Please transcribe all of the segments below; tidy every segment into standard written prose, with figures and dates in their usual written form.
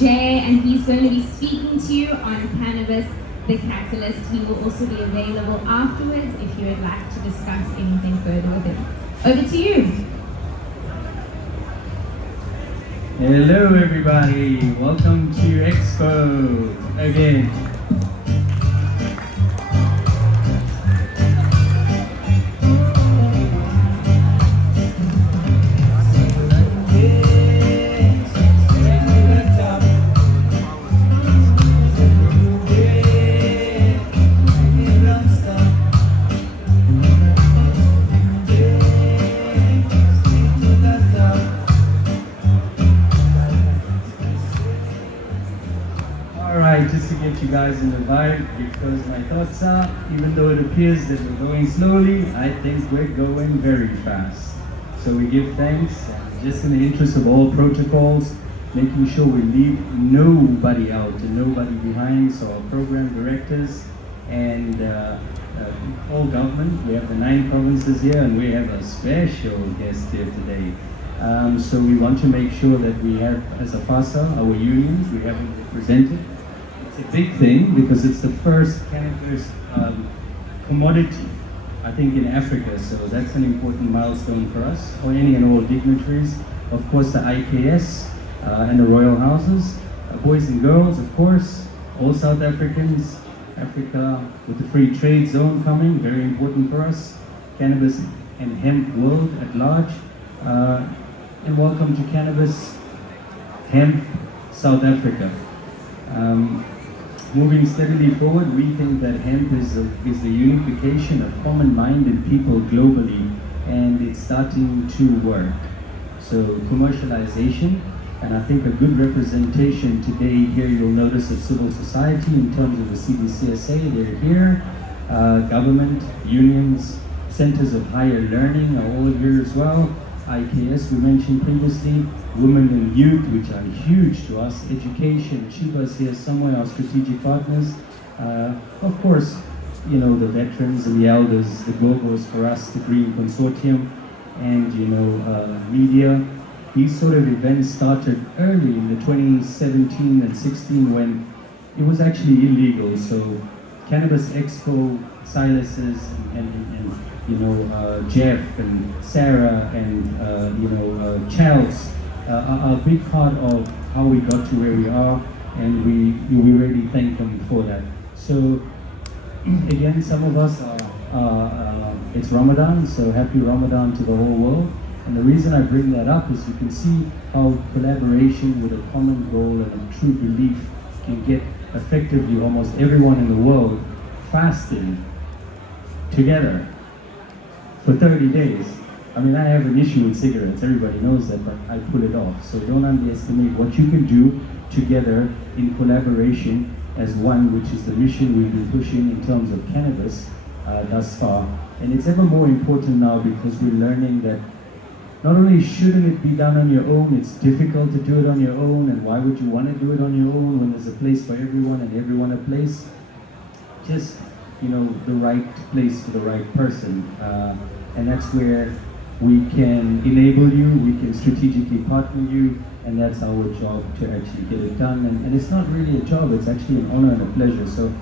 DrJ, and he's going to be speaking to you on cannabis, the catalyst. He will also be available afterwards if you would like to discuss anything further with him. Over to you. Hello everybody, welcome to Expo again. Just to get you guys in the vibe, because my thoughts are, even though it appears that we're going slowly, I think we're going very fast. So we give thanks, just in the interest of all protocols, making sure we leave nobody out and nobody behind. So our program directors and all government, we have the 9 provinces here, and we have a special guest here today. So we want to make sure that we have, as a FASA, our unions, we have them represented. It's a big thing because it's the first cannabis commodity, I think, in Africa. So that's an important milestone for us, for any and all dignitaries. Of course, the IKS and the royal houses, boys and girls, of course, all South Africans, Africa with the free trade zone coming, very important for us, cannabis and hemp world at large. And welcome to Cannabis, Hemp, South Africa. Moving steadily forward, we think that hemp is the unification of common-minded people globally, and it's starting to work. So commercialization, and I think a good representation today here, you'll notice of civil society in terms of the CBCSA, they're here, government, unions, centers of higher learning are all here as well. IKS we mentioned previously, women and youth, which are huge to us, education, Chiba's here somewhere, our strategic partners. Of course, you know, the veterans and the elders, the go-go's for us, the Green Consortium, and you know, media. These sort of events started early in the 2017 and 16 when it was actually illegal. So Cannabis Expo, Silas's, and you know, Jeff and Sarah and you know, Charles are a big part of how we got to where we are, and we really thank them for that. So again, some of us it's Ramadan, so happy Ramadan to the whole world. And the reason I bring that up is you can see how collaboration with a common goal and a true belief can get effectively almost everyone in the world fasting together for 30 days. I mean, I have an issue with cigarettes, everybody knows that, but I pull it off. So don't underestimate what you can do together in collaboration as one, which is the mission we've been pushing in terms of cannabis thus far. And it's ever more important now because we're learning that not only shouldn't it be done on your own, it's difficult to do it on your own, and why would you want to do it on your own when there's a place for everyone and everyone a place? Just, you know, the right place for the right person. And that's where we can enable you, we can strategically partner you, and that's our job to actually get it done. And it's not really a job, it's actually an honor and a pleasure. So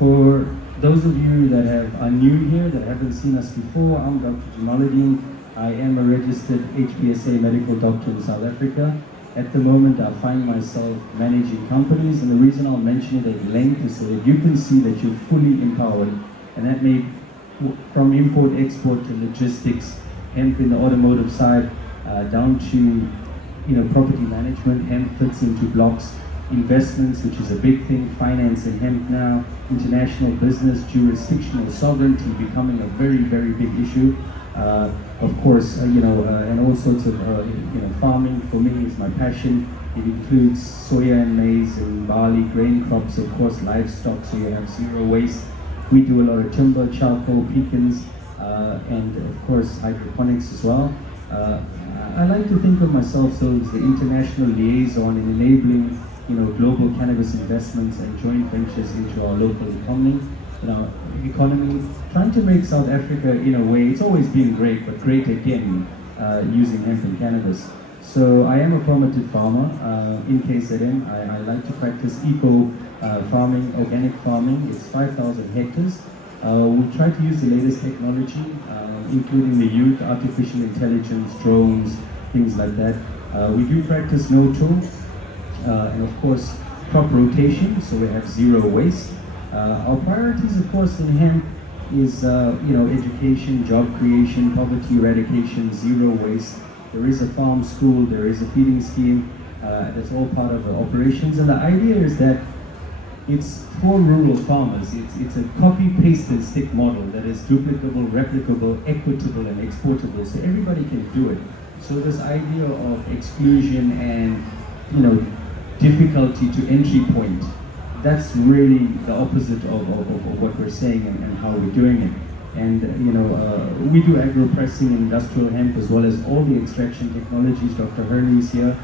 for those of you that are new here, that haven't seen us before, I'm Dr. Jamaluddin. I am a registered HPSA medical doctor in South Africa. At the moment, I find myself managing companies, and the reason I'll mention it at length is so that you can see that you're fully empowered, and that may from import, export to logistics, hemp in the automotive side, down to, you know, property management. Hemp fits into blocks, investments, which is a big thing, finance and hemp now, international business, jurisdictional sovereignty becoming a very, very big issue. Of course, you know, and all sorts of, you know, farming for me is my passion. It includes soya and maize and barley, grain crops, of course, livestock, so you have zero waste. We do a lot of timber, charcoal, pecans, and of course, hydroponics as well. I like to think of myself as the international liaison in enabling, you know, global cannabis investments and joint ventures into our local economy. Trying to make South Africa, in a way, it's always been great, but great again, using hemp and cannabis. So I am a permitted farmer in KZN. I like to practice eco farming, organic farming. It's 5,000 hectares. We try to use the latest technology, including the youth, artificial intelligence, drones, things like that. We do practice no-till, and of course crop rotation, so we have zero waste. Our priorities, of course, in hemp is education, job creation, poverty eradication, zero waste. There is a farm school, there is a feeding scheme, that's all part of the operations. And the idea is that it's for rural farmers. It's a copy, paste and stick model that is duplicable, replicable, equitable and exportable, so everybody can do it. So this idea of exclusion and difficulty to entry point, that's really the opposite of what we're saying and how we're doing it. And we do agro-pressing and industrial hemp as well as all the extraction technologies. Dr. Hurley is here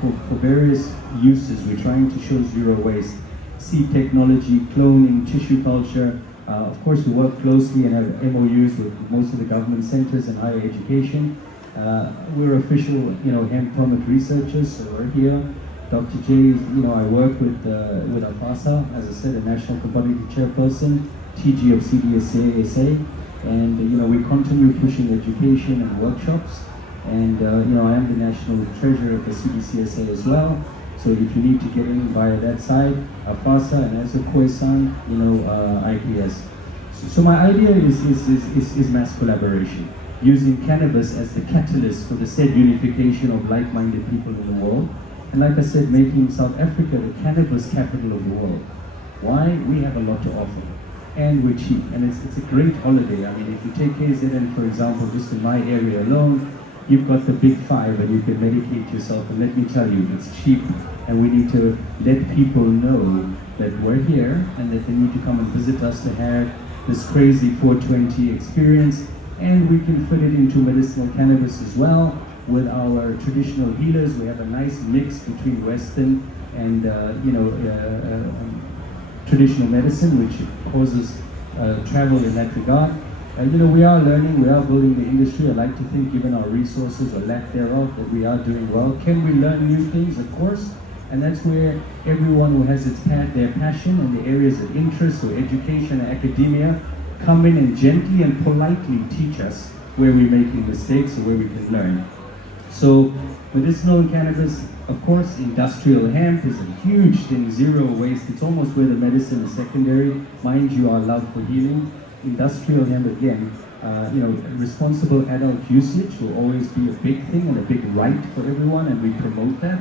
for various uses. We're trying to show zero waste. Seed technology, cloning, tissue culture. Of course, we work closely and have MOUs with most of the government centers and higher education. We're official, hemp permit researchers, so we're here. DrJ, I work with AFASA, as I said, a national commodity chairperson, TG of CDSA SA, and we continue pushing education and workshops. And I am the national treasurer of the CDCSA as well. So if you need to get in via that side, AFASA, and as a Khoisan, IPS. So my idea is mass collaboration, using cannabis as the catalyst for the said unification of like-minded people in the world. And like I said, making South Africa the cannabis capital of the world. Why? We have a lot to offer. And we're cheap. And it's a great holiday. I mean, if you take KZN, for example, just in my area alone, you've got the big five and you can medicate yourself. And let me tell you, it's cheap. And we need to let people know that we're here and that they need to come and visit us to have this crazy 420 experience. And we can fit it into medicinal cannabis as well. With our traditional healers, we have a nice mix between Western and traditional medicine, which causes travel in that regard. We are learning, we are building the industry. I like to think, given our resources or lack thereof, that we are doing well. Can we learn new things? Of course. And that's where everyone who has their passion and the areas of interest, or education and academia, come in and gently and politely teach us where we're making mistakes or where we can learn. So medicinal cannabis, of course, industrial hemp is a huge thing, zero waste. It's almost where the medicine is secondary. Mind you, our love for healing. Industrial hemp, again, responsible adult usage will always be a big thing and a big right for everyone, and we promote that.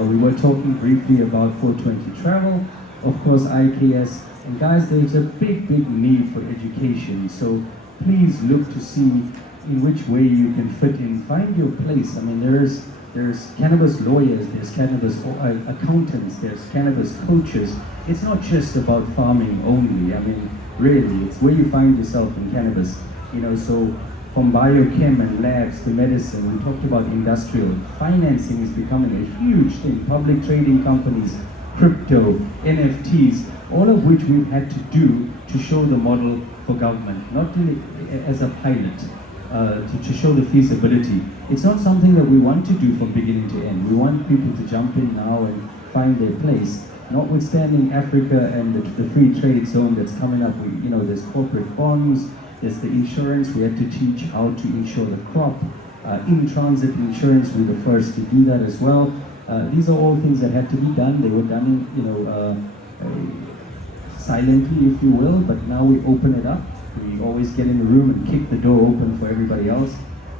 We were talking briefly about 420 travel, of course, IKS. And guys, there's a big need for education. So please look to see in which way you can fit in, find your place. I mean, there's cannabis lawyers, there's cannabis accountants, there's cannabis coaches. It's not just about farming only. I mean, really, it's where you find yourself in cannabis. So from biochem and labs to medicine, we talked about industrial. Financing is becoming a huge thing. Public trading companies, crypto, NFTs, all of which we've had to do to show the model for government, not really as a pilot. To show the feasibility. It's not something that we want to do from beginning to end. We want people to jump in now and find their place. Notwithstanding Africa and the free trade zone that's coming up, there's corporate bonds, there's the insurance. We had to teach how to insure the crop. In-transit insurance, we were the first to do that as well. These are all things that had to be done. They were done, silently, if you will, but now we open it up. We always get in the room and kick the door open for everybody else.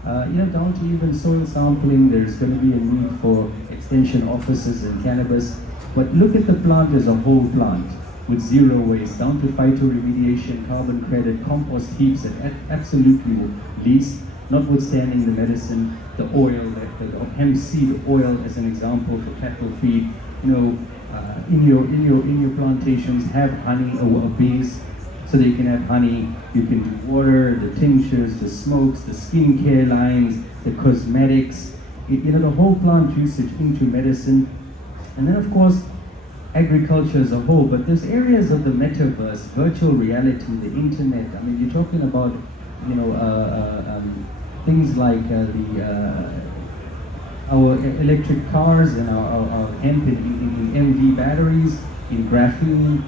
Down to even soil sampling, there's going to be a need for extension offices in cannabis. But look at the plant as a whole plant, with zero waste, down to phytoremediation, carbon credit, compost heaps at absolutely least, notwithstanding the medicine, the oil, the hemp seed oil as an example for cattle feed. In your plantations, have honey or bees, so that you can have honey. You can do water, the tinctures, the smokes, the skincare lines, the cosmetics, the whole plant usage into medicine. And then of course, agriculture as a whole, but there's areas of the metaverse, virtual reality, the internet. I mean, you're talking about, things like our electric cars and our hemp in MV batteries, in graphene,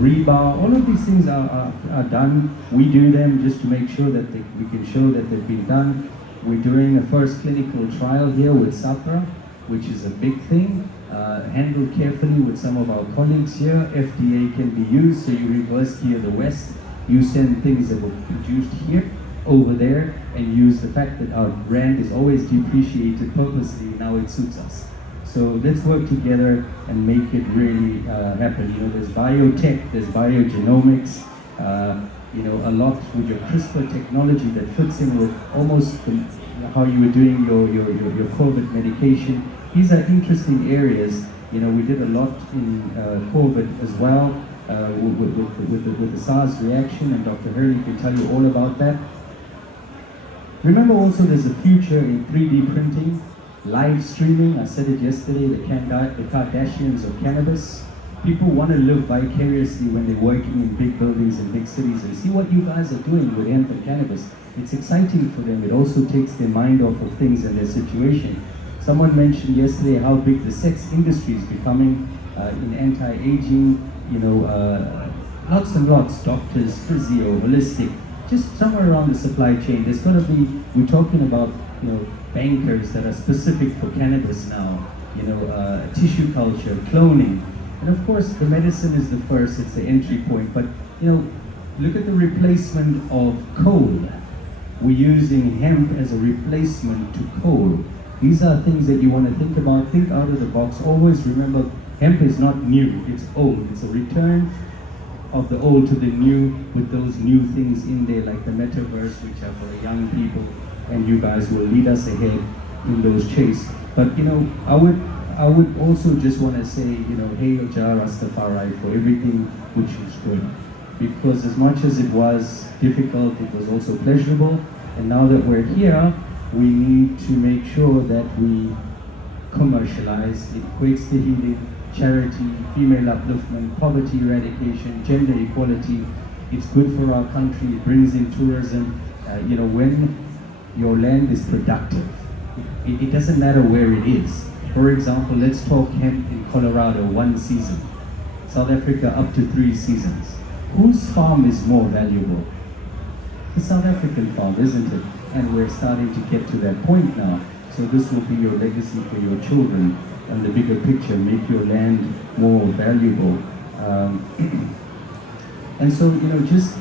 rebar. All of these things are done. We do them just to make sure that we can show that they've been done. We're doing a first clinical trial here with SAPRA, which is a big thing. Handled carefully with some of our colleagues here. FDA can be used, so you reverse gear the West. You send things that were produced here over there and use the fact that our rand is always depreciated purposely. Now it suits us. So let's work together and make it really happen. There's biotech, there's biogenomics, a lot with your CRISPR technology that fits in with almost how you were doing your COVID medication. These are interesting areas. We did a lot in COVID as well with the SARS reaction, and Dr. Hurley can tell you all about that. Remember also there's a future in 3D printing, live streaming. I said it yesterday, the Kardashians of cannabis. People want to live vicariously when they're working in big buildings in big cities and see what you guys are doing with hemp and cannabis. It's exciting for them. It also takes their mind off of things and their situation. Someone mentioned yesterday how big the sex industry is becoming in anti-aging, lots and lots, doctors, physio, holistic, just somewhere around the supply chain. There's got to be, we're talking about, bankers that are specific for cannabis now, tissue culture, cloning. And of course, the medicine is the first, it's the entry point. But, look at the replacement of coal. We're using hemp as a replacement to coal. These are things that you want to think about, think out of the box. Always remember, hemp is not new, it's old. It's a return of the old to the new with those new things in there, like the metaverse, which are for the young people, and you guys will lead us ahead in those chase. But I would also just want to say, Hail Jah Rastafari for everything which is good. Because as much as it was difficult, it was also pleasurable. And now that we're here, we need to make sure that we commercialize. It equates to healing, charity, female upliftment, poverty eradication, gender equality. It's good for our country, it brings in tourism. When your land is productive, it doesn't matter where it is. For example, let's talk hemp in Colorado, 1 season. South Africa, up to 3 seasons. Whose farm is more valuable? The South African farm, isn't it? And we're starting to get to that point now. So this will be your legacy for your children. And the bigger picture, make your land more valuable. And so, just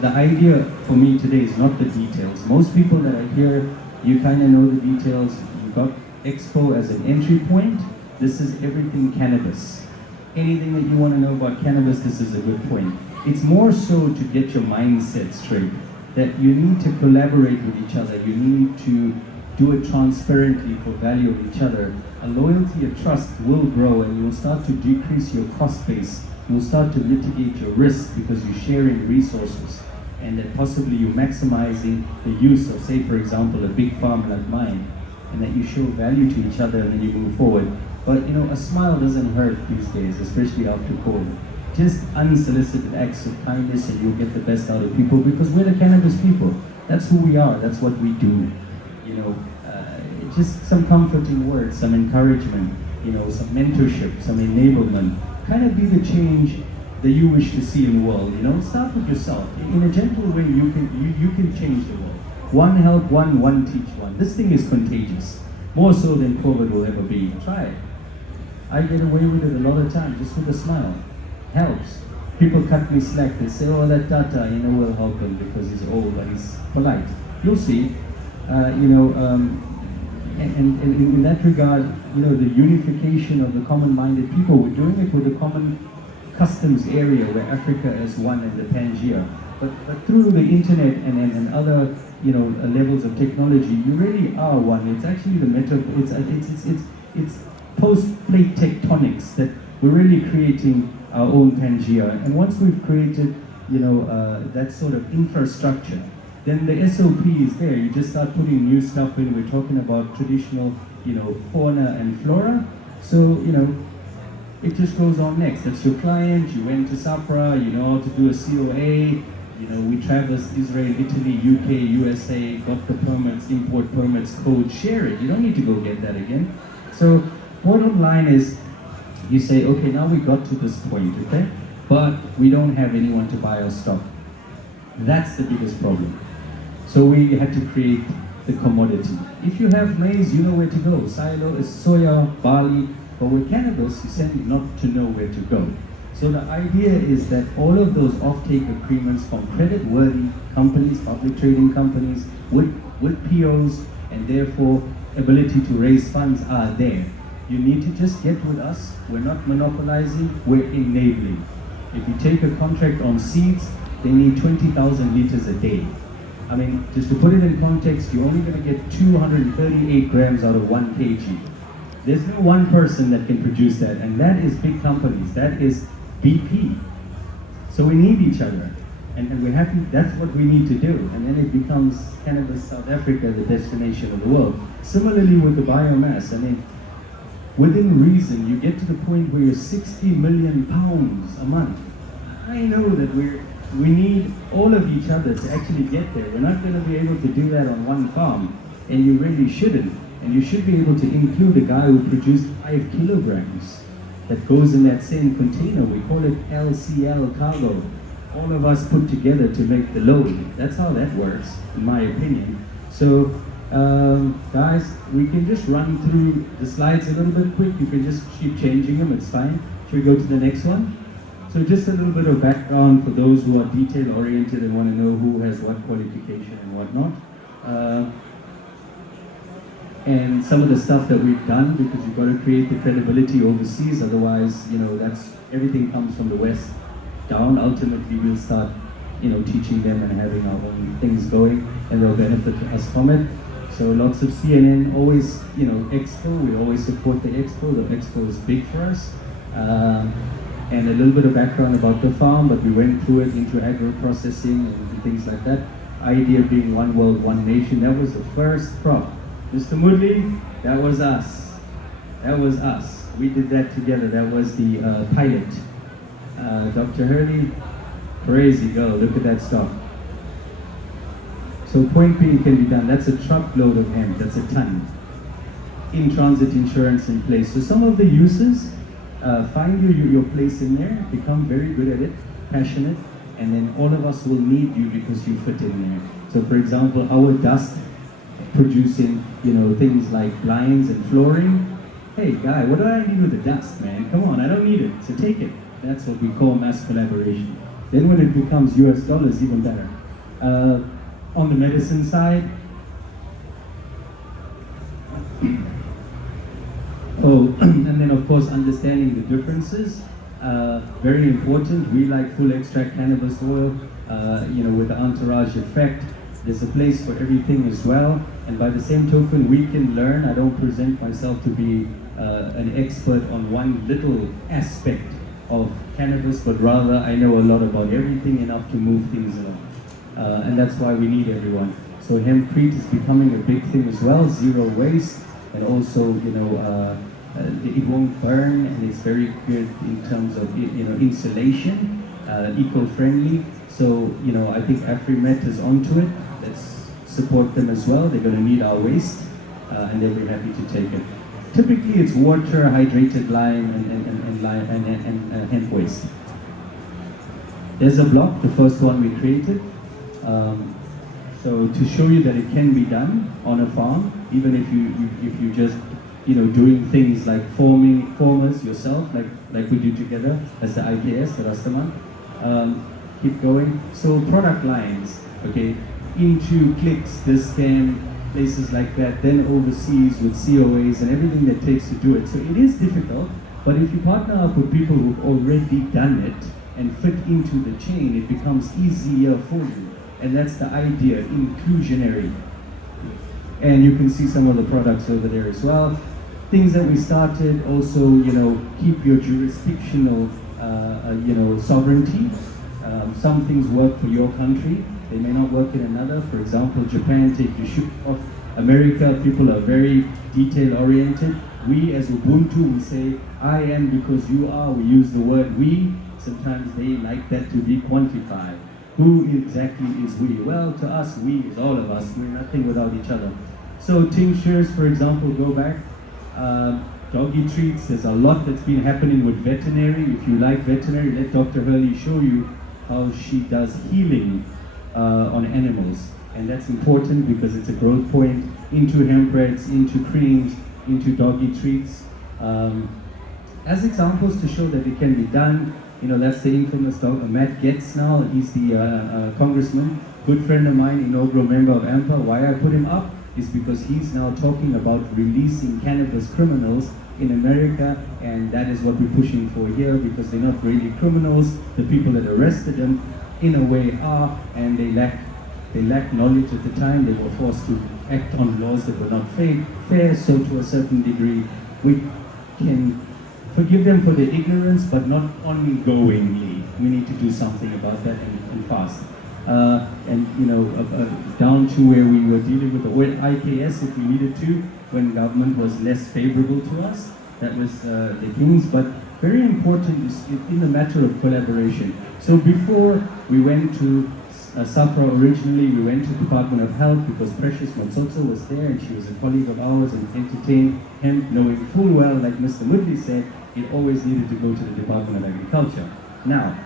the idea for me today is not the details. Most people that are here, you kind of know the details. You got Expo as an entry point. This is everything cannabis. Anything that you want to know about cannabis, this is a good point. It's more so to get your mindset straight, that you need to collaborate with each other. You need to do it transparently for value of each other. A loyalty, a trust will grow, and you will start to decrease your cost base. You will start to mitigate your risk because you're sharing resources, and that possibly you're maximizing the use of, say, for example, a big farm like mine, and that you show value to each other and then you move forward. But a smile doesn't hurt these days, especially after COVID. Just unsolicited acts of kindness and you'll get the best out of people, because we're the cannabis people. That's who we are, that's what we do. Just some comforting words, some encouragement, some mentorship, some enablement. Kind of be the change that you wish to see in the world. Start with yourself. In a gentle way, you can change the world. One help one teach one. This thing is contagious, more so than COVID will ever be. Try it. I get away with it a lot of times, just with a smile. Helps. People cut me slack. They say, "Oh, that Tata, will help him because he's old, but he's polite." You'll see. And in that regard, the unification of the common-minded people, we're doing it with the common customs area where Africa is one and the Pangea. But through the internet and other levels of technology, you really are one. It's actually the it's post-plate tectonics that we're really creating our own Pangea. And once we've created that sort of infrastructure, then the SOP is there. You just start putting new stuff in. We're talking about traditional, fauna and flora. So, it just goes on next. That's your client. You went to SAPRA. You know how to do a COA. You know, we traversed Israel, Italy, UK, USA, got the permits, import permits, code, share it. You don't need to go get that again. So bottom line is, you say, okay, now we got to this point, okay? But we don't have anyone to buy our stock. That's the biggest problem. So we had to create the commodity. If you have maize, you know where to go. Silo is soya, barley, but with cannabis, you tend not to know where to go. So the idea is that all of those offtake agreements from credit-worthy companies, public trading companies, with POs, and therefore ability to raise funds are there. You need to just get with us. We're not monopolizing, we're enabling. If you take a contract on seeds, they need 20,000 liters a day. I mean, just to put it in context, you're only going to get 238 grams out of 1 kg. There's no one person that can produce that, and that is big companies. That is BP. So we need each other, and we're happy. That's what we need to do, and then it becomes Cannabis South Africa, the destination of the world. Similarly with the biomass, I mean, within reason, you get to the point where you're 60 million pounds a month. I know that we need all of each other to actually get there. We're not going to be able to do that on one farm, and you really shouldn't. And you should be able to include a guy who produced 5 kilograms that goes in that same container. We call it LCL cargo. All of us put together to make the load. That's how that works, in my opinion. So, guys, we can just run through the slides a little bit quick. You can just keep changing them, it's fine. Should we go to the next one? So just a little bit of background for those who are detail-oriented and want to know who has what qualification and whatnot. And some of the stuff that we've done, because you've got to create the credibility overseas, otherwise, you know, that's everything comes from the West down. Ultimately, we'll start, you know, teaching them and having our own things going, and they'll benefit us from it. So lots of CNN, always, you know, Expo, we always support the Expo. The Expo is big for us. And a little bit of background about the farm, but we went through it into agro-processing and things like that. Idea being one world, one nation. That was the first crop. Mr. Moodley, that was us. That was us. We did that together. That was the pilot. Dr. Hurley, crazy girl. Look at that stuff. So point being can be done. That's a truckload of hemp. That's a ton. In-transit insurance in place. So some of the uses, find your place in there, become very good at it, passionate, and then all of us will need you because you fit in there. So for example, our dust producing, you know, things like blinds and flooring. Hey guy, what do I need with the dust, man? Come on, I don't need it, so take it. That's what we call mass collaboration. Then when it becomes US dollars, even better. On the medicine side, and then of course understanding the differences, very important. We like full extract cannabis oil, you know, with the entourage effect. There's a place for everything as well, and by the same token, we can learn. I don't present myself to be an expert on one little aspect of cannabis, but rather I know a lot about everything, enough to move things along. And that's why we need everyone. So hempcrete is becoming a big thing as well, zero waste, and also, you know, it won't burn, and it's very good in terms of, you know, insulation, eco-friendly. So, you know, I think AfriMet is onto it. Let's support them as well. They're going to need our waste, and they'll be happy to take it. Typically, it's water, hydrated lime, and hemp waste. There's a block, the first one we created. So to show you that it can be done on a farm, even if you just, you know, doing things like formers yourself, like we do together as the IKS, the Rastaman. Keep going. So product lines, okay, into clicks, Discan, places like that, then overseas with COAs and everything that takes to do it. So it is difficult, but if you partner up with people who've already done it and fit into the chain, it becomes easier for you. And that's the idea, inclusionary. And you can see some of the products over there as well. Things that we started also, you know, keep your jurisdictional, you know, sovereignty. Some things work for your country, they may not work in another. For example, Japan, take your shoe off. America, people are very detail-oriented. We as Ubuntu, we say, I am because you are. We use the word we. Sometimes they like that to be quantified. who exactly is we? Well, to us, we is all of us. We're nothing without each other. So tinctures, for example, go back. Doggy treats, there's a lot that's been happening with veterinary. If you like veterinary, let Dr. Hurley show you how she does healing on animals. And that's important because it's a growth point into hemp breads, into creams, into doggy treats. As examples to show that it can be done. You know, that's the infamous dog, Matt Getz now. He's the congressman, good friend of mine, inaugural member of AMPA. Why I put him up is because he's now talking about releasing cannabis criminals in America, and that is what we're pushing for here, because they're not really criminals. The people that arrested them, in a way, are, and they lack knowledge at the time. They were forced to act on laws that were not fair. So to a certain degree, we can forgive them for their ignorance, but not ongoingly. We need to do something about that, and fast. And you know, down to where we were dealing with the IKS if we needed to, when government was less favorable to us. That was the things, but very important is in the matter of collaboration. So before we went to SAPRA originally, we went to Department of Health because Precious Matsotso was there, and she was a colleague of ours and entertained him, knowing full well, like Mr. Moodley said, it always needed to go to the Department of Agriculture. Now,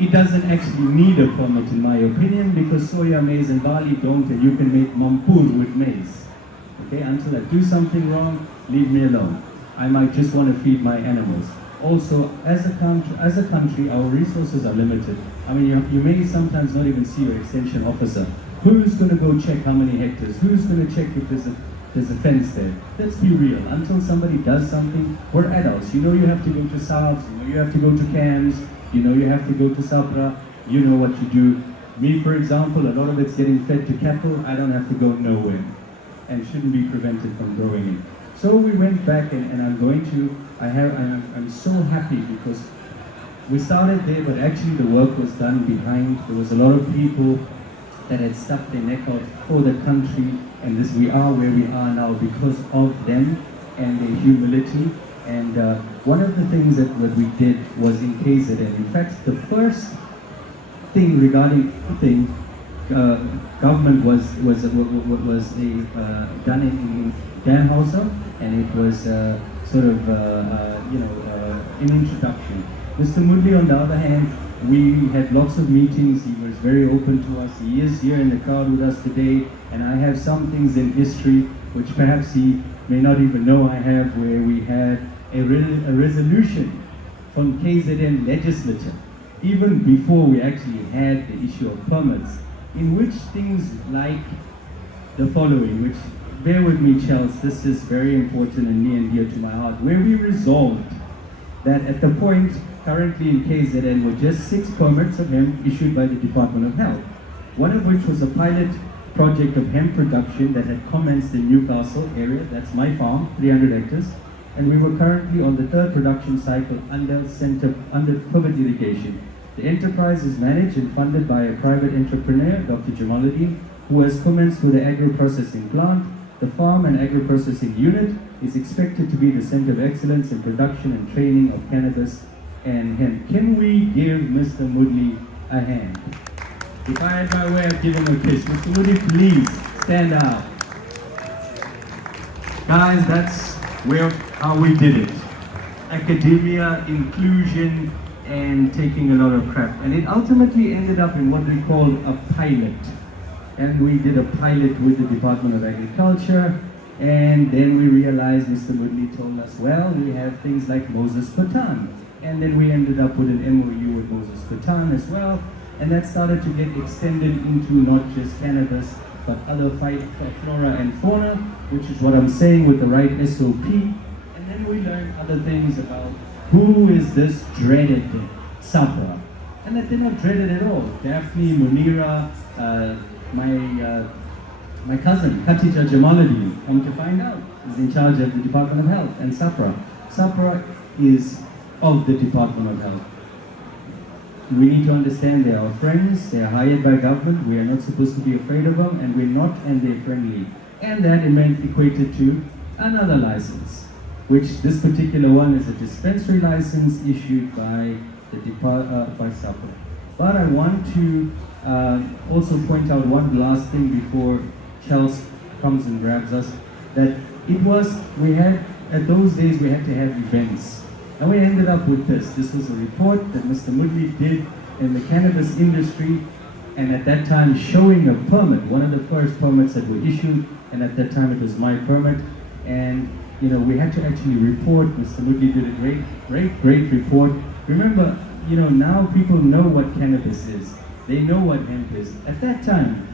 it doesn't actually need a permit in my opinion, because soya, maize and barley don't, and you can make mampur with maize. Okay, until I do something wrong, leave me alone. I might just want to feed my animals. Also, as a country, our resources are limited. I mean, you may sometimes not even see your extension officer. Who's going to go check how many hectares? Who's going to check if there's a fence there? Let's be real. Until somebody does something, we're adults. You know you have to go to SALS, you know you have to go to CAMS, you know you have to go to SAPRA, you know what you do. Me, for example, a lot of it's getting fed to cattle. I don't have to go nowhere, and shouldn't be prevented from growing it. So we went back, and I'm so happy because we started there, but actually the work was done behind. There was a lot of people that had stuck their neck out for the country, and we are where we are now because of them and their humility. And one of the things that we did was in KZN. In fact, the first thing regarding anything government was done in Danhauser, and it was sort of an introduction. Mr. Moodley, on the other hand, we had lots of meetings. He was very open to us. He is here in the crowd with us today, and I have some things in history which perhaps he may not even know I have, where we had a resolution from KZN legislature, even before we actually had the issue of permits, in which things like the following, which, bear with me, Charles, this is very important and near and dear to my heart, where we resolved that at the point currently in KZN were just 6 permits of hemp issued by the Department of Health, one of which was a pilot project of hemp production that had commenced in Newcastle area, that's my farm, 300 hectares, and we were currently on the 3rd production cycle under pivot irrigation. The enterprise is managed and funded by a private entrepreneur, Dr. Jamaluddin, who has commenced with the agro-processing plant. The farm and agro-processing unit is expected to be the center of excellence in production and training of cannabis and hemp. Can we give Mr. Moodley a hand? If I had my way, I'd give him a kiss. Mr. Moodley, please stand up. Guys, that's how we did it. Academia, inclusion, and taking a lot of crap. And it ultimately ended up in what we called a pilot. And we did a pilot with the Department of Agriculture, and then we realized, Mr. Moodley told us, well, we have things like Moses Patan. And then we ended up with an MOU with Moses Patan as well, and that started to get extended into not just cannabis, but other flora and fauna, which is what I'm saying with the right SOP. And then we learned other things about who is this dreaded SAPRA, and that they're not dreaded at all. Daphne, Munira, my cousin, Khatija Jamaluddin, come to find out, is in charge of the Department of Health and SAPRA. SAPRA is of the Department of Health. We need to understand they are our friends, they are hired by government, we are not supposed to be afraid of them, and we're not, and they're friendly. And that equated to another license, which this particular one is a dispensary license issued by the by SAPRA. But I want to also point out one last thing before Charles comes and grabs us, that at those days we had to have events. And we ended up with this. This was a report that Mr. Moodley did in the cannabis industry, and at that time showing a permit, one of the first permits that were issued, and at that time it was my permit. And we had to actually report. Mr. Moodley did a great report. Remember, now people know what cannabis is. They know what hemp is. At that time,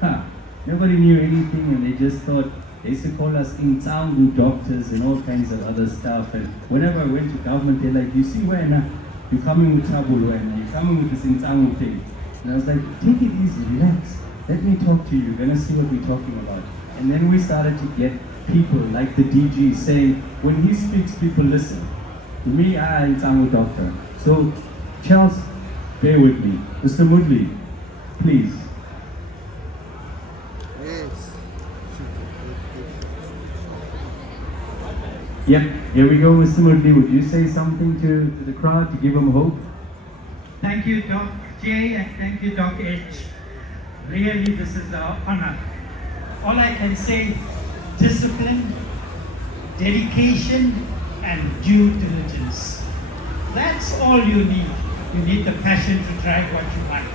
nobody knew anything, and they just thought, they used to call us Intsangu doctors and all kinds of other stuff. And whenever I went to government, they're like, you see where now? You're coming with trouble, and you're coming with this Intsangu thing. And I was like, take it easy, relax. Let me talk to you. You're gonna see what we're talking about. And then we started to get people like the DG saying, when he speaks, people listen. To me, Intsangu doctor. So, Charles, bear with me. Mr. Moodley, please. Yep, here we go, Mr. Moodley. Would you say something to the crowd to give them hope? Thank you, DrJ, and thank you, Doc H. Really, this is our honor. All I can say, discipline, dedication, and due diligence. That's all you need. You need the passion to drive what you want.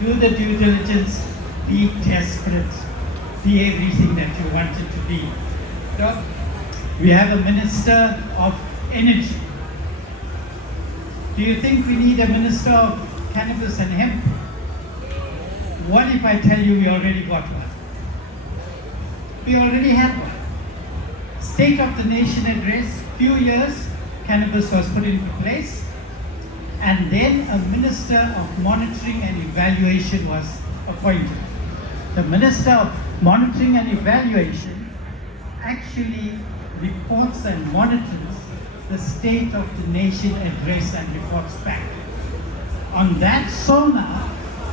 Do the due diligence, be desperate, be everything that you wanted to be. Doc, we have a Minister of Energy. Do you think we need a Minister of Cannabis and Hemp? What if I tell you we already got one? We already have one. State of the Nation address, few years, cannabis was put into place, and then a Minister of Monitoring and Evaluation was appointed. The Minister of Monitoring and Evaluation actually reports and monitors the State of the Nation address and reports back. On that sonar,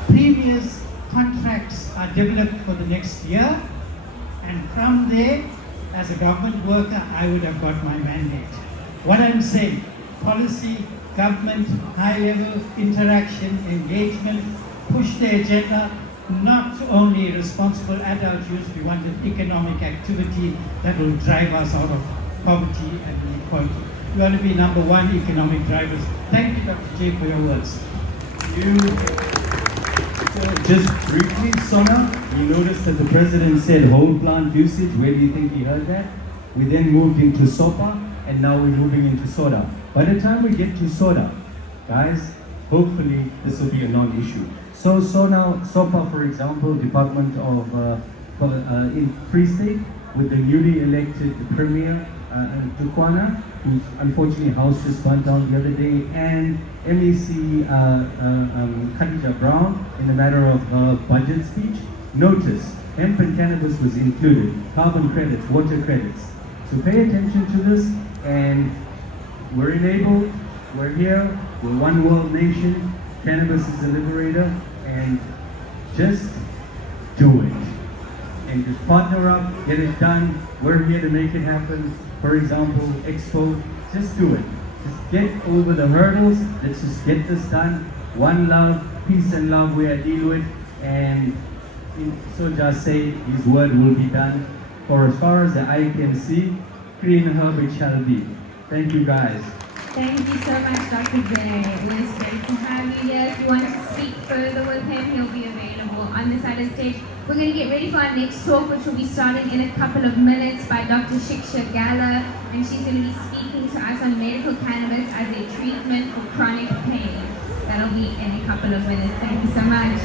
previous contracts are developed for the next year, and from there, as a government worker, I would have got my mandate. What I'm saying, policy, government, high-level interaction, engagement, push the agenda, not only responsible adult use, we wanted economic activity that will drive us out of poverty and inequality. We want to be number one economic drivers. Thank you, Dr. J, for your words. Just briefly, Sona, you noticed that the president said whole plant usage. Where do you think he heard that? We then moved into SOPA, and now we're moving into soda. By the time we get to soda, guys, hopefully this will be a non-issue. So now, SOPA, for example, Department of in Free State, with the newly elected Premier, Tukwana, whose unfortunately house just burnt down the other day, and MEC Khadija Brown, in a matter of her budget speech. Notice, hemp and cannabis was included, carbon credits, water credits. So pay attention to this, and we're enabled, we're here, we're one world nation, cannabis is a liberator, and just do it. And just partner up, get it done. We're here to make it happen. For example, Expo, just do it. Just get over the hurdles. Let's just get this done. One love, peace and love we are deal with. And so just say his word will be done. For as far as the eye can see, green herb it shall be. Thank you guys. Thank you so much, Dr. J. It was great to have you here. If you want to speak further with him, he'll be available on this side of the stage. We're going to get ready for our next talk, which will be starting in a couple of minutes by Dr. Shiksha Gala, and she's going to be speaking to us on medical cannabis as a treatment for chronic pain. That'll be in a couple of minutes. Thank you so much.